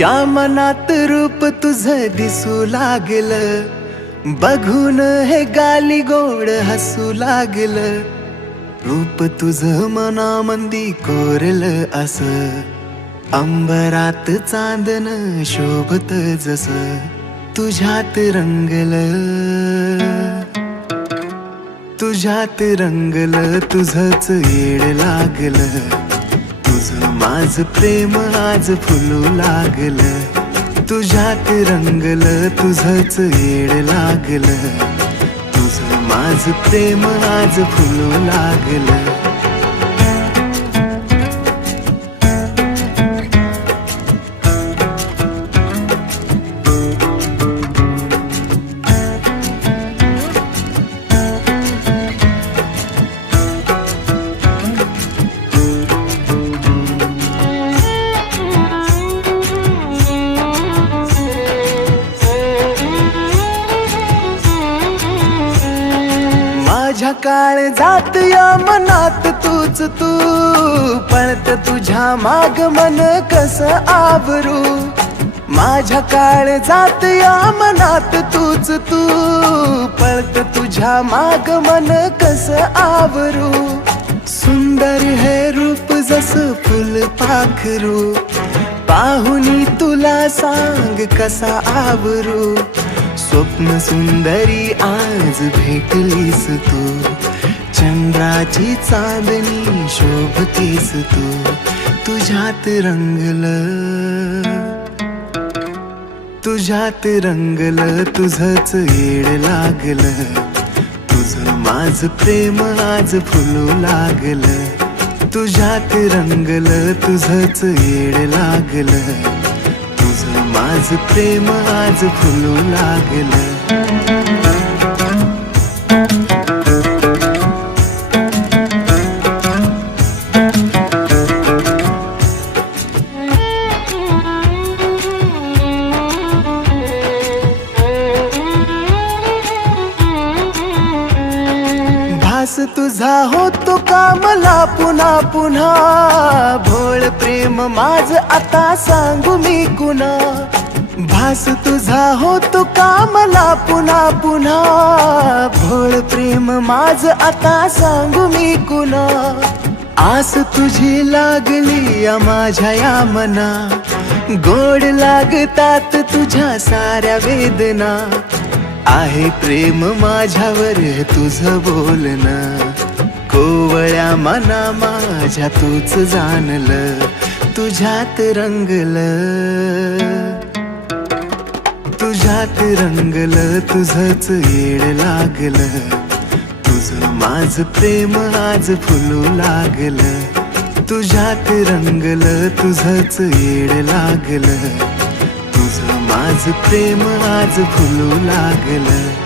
या मनात रूप तुझं दिसू लागलं, बघून हे गाली गोड हसू लागलं. रूप तुझं मनामंदी कोरलं असं, अंबरात चांदन शोभत जसं. तुझ्यात रंगलं, तुझ्यात रंगलं, तुझंच येड लागलं. तुझं माझं प्रेम आज फुलू लागलं. तुझ्यात रंगलं, तुझंच येड लागलं. तुझं माझं प्रेम आज फुलू लागलं. माझ्या काळजात या मनात तूच तू, पळत तुझ्या माग मन कसं आवरू. माझ्या काळजात या मनात तूच तू, पळत तुझ्या माग मन कसं आवरू. सुंदर हे रूप जसं फुल पाखरू, पाहुनी तुला सांग कसा आवरू. स्वप्न सुंदरी आज भेटलीस तू, चंद्राची चांदणी शोभतीस तू. तुझ्यात रंगलं, तुझ्यात रंगलं, तुझंच येड लागलं. तुझं माझं प्रेम आज फुलू लागलं. तुझ्यात रंगलं, तुझंच येड लागलं. तुझं माझं प्रेम आज फुलू लागलं. भास तुझा होतो का मला पुन्हा पुन्हा, भोळ प्रेम माझ आता सांगू मी कुणा. भास तुझा होतो का मला पुन्हा पुन्हा, भोळ प्रेम माझ आता सांगू मी कुणा. आस तुझी लागली या माझ्या या मना, गोड लागतात तुझ्या साऱ्या वेदना. आहे प्रेम माझ्यावर तुझं बोलणं, कोवळ्या मना माझ्या तूच जाणलं. तुझ्यात रंगलं, तुझ्यात रंगलं, तुझंच येड लागलं. तुझं माझं प्रेम आज फुलू लागलं. तुझ्यात रंगलं, तुझंच येड लागलं. तुझं माझं प्रेम आज फुलू लागलं.